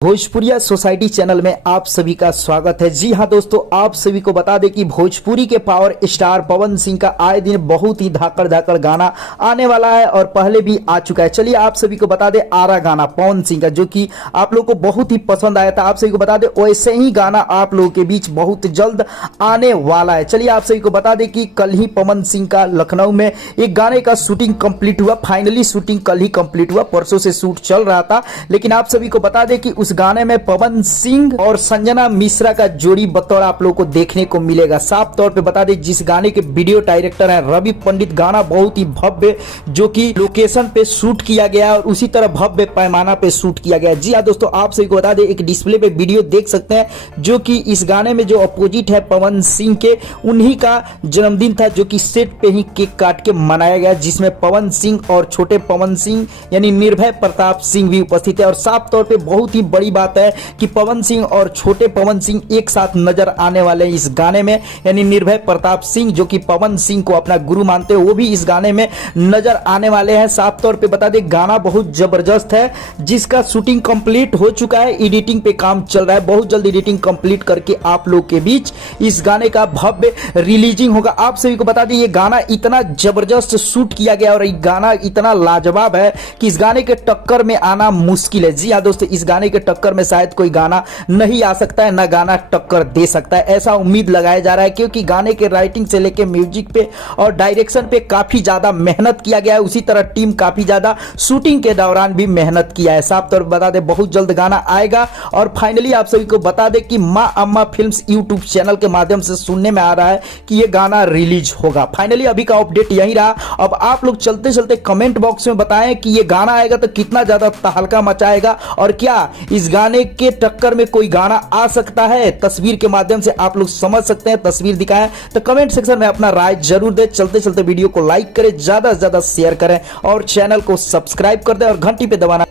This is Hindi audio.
भोजपुरिया सोसाइटी चैनल में आप सभी का स्वागत है। जी हां दोस्तों, आप सभी को बता दें कि भोजपुरी के पावर स्टार पवन सिंह का आए दिन बहुत ही धाकड़ धाकड़ गाना आने वाला है और पहले भी आ चुका है। चलिए आप सभी को बता दें, आरा गाना पवन सिंह का जो कि आप लोगों को बहुत ही पसंद आया था। आप सभी को बता दें वैसे ही गाना आप लोगों के बीच बहुत जल्द आने वाला है। चलिए आप सभी को बता दें कि कल ही पवन सिंह का लखनऊ में एक गाने का शूटिंग कंप्लीट हुआ। फाइनली शूटिंग कल ही कंप्लीट हुआ, परसों से शूट चल रहा था। लेकिन आप सभी को बता दें कि उस गाने में पवन सिंह और संजना मिश्रा का जोड़ी बतौर आप लोगों को देखने को मिलेगा। साफ तौर पे बता दें, जिस गाने के वीडियो डायरेक्टर हैं रवि पंडित, गाना बहुत ही भव्य जो कि लोकेशन पे शूट किया गया और उसी तरह भव्य पैमाना पे शूट किया गया। जी हाँ दोस्तों, आप सभी को बता दें, एक डिस्प्ले पे वीडियो देख सकते हैं जो कि इस गाने में जो अपोजिट है पवन सिंह के, उन्हीं का जन्मदिन था जो कि सेट पे ही केक काट के मनाया गया, जिसमें पवन सिंह और छोटे पवन सिंह यानी निर्भय प्रताप सिंह भी उपस्थित है। और साफ तौर पे बहुत ही बड़ी बात है कि पवन सिंह और छोटे पवन सिंह एक साथ नजर आने वाले हैं इस गाने में, यानी निर्भय प्रताप सिंह जो कि पवन सिंह को अपना गुरु मानते हैं, वो भी इस गाने में नजर आने वाले हैं। साफ तौर पे बता दें, गाना बहुत जबरदस्त है जिसका शूटिंग कंप्लीट हो चुका है, एडिटिंग पे काम चल रहा है। बहुत जल्द एडिटिंग कंप्लीट करके आप लोग के बीच इस गाने का भव्य रिलीजिंग होगा। आप सभी को बता दें, ये गाना इतना जबरदस्त शूट किया गया और ये गाना इतना लाजवाब है कि इस गाने के टक्कर में आना मुश्किल है। जी हाँ दोस्तों, इस गाने के टक्कर में शायद कोई गाना नहीं आ सकता है, ना गाना टक्कर दे सकता है, ऐसा उम्मीद लगाया जा रहा है। क्योंकि गाने के राइटिंग से लेके म्यूजिक पे और डायरेक्शन पे काफी ज्यादा मेहनत किया गया है। उसी तरह टीम काफी ज्यादा शूटिंग के दौरान भी मेहनत किया है। साफ तौर पर बता दें, बहुत जल्द गाना आएगा और फाइनली आप सभी को बता दें कि मां अम्मा फिल्म्स यूट्यूब चैनल के माध्यम से सुनने में आ रहा है कि ये गाना रिलीज होगा। फाइनली अभी का अपडेट यही रहा। अब आप लोग चलते चलते कमेंट बॉक्स में बताएं कि ये गाना आएगा तो कितना ज्यादा तहलका मचाएगा और क्या इस गाने के टक्कर में कोई गाना आ सकता है। तस्वीर के माध्यम से आप लोग समझ सकते हैं, तस्वीर दिखाएं तो कमेंट सेक्शन में अपना राय जरूर दें। चलते चलते वीडियो को लाइक करें, ज्यादा से ज्यादा शेयर करें और चैनल को सब्सक्राइब कर दें और घंटी पे दबाना